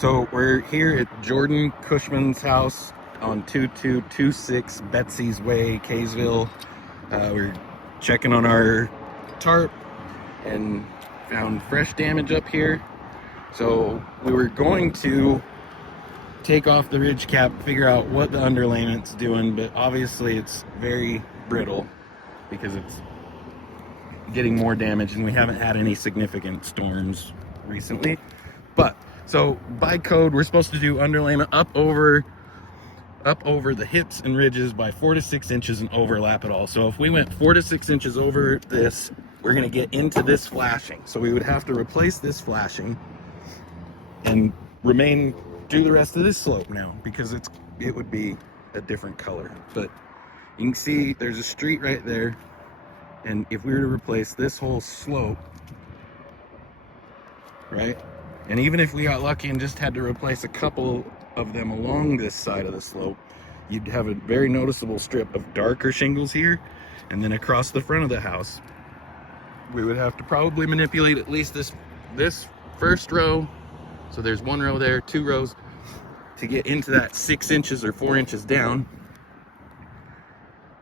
So we're here at Jordan Cushman's house on 2226 Betsy's Way, Kaysville. We're checking on our tarp and found fresh damage up here. So we were going to take off the ridge cap, figure out what the underlayment's doing, but obviously it's very brittle because it's getting more damage and we haven't had any significant storms recently. But so by code, we're supposed to do underlayment up over the hips and ridges by 4 to 6 inches and overlap it all. So if we went 4 to 6 inches over this, we're going to get into this flashing. So we would have to replace this flashing and do the rest of this slope now because it would be a different color. But you can see there's a street right there, and if we were to replace this whole slope, right? And even if we got lucky and just had to replace a couple of them along this side of the slope, you'd have a very noticeable strip of darker shingles here. And then across the front of the house, we would have to probably manipulate at least this first row. So there's one row there, 2 rows to get into that 6 inches or 4 inches down.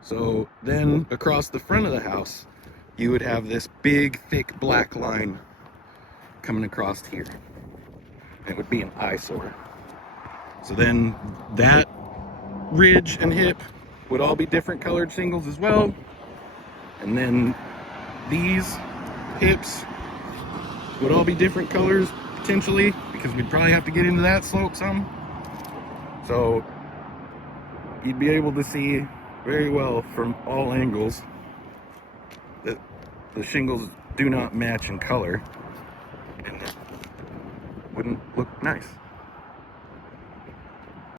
So then across the front of the house, you would have this big, thick black line coming across here. It would be an eyesore. So then that ridge and hip would all be different colored shingles as well. And then these hips would all be different colors potentially, because we'd probably have to get into that slope some. So you'd be able to see very well from all angles that the shingles do not match in color and it wouldn't look nice.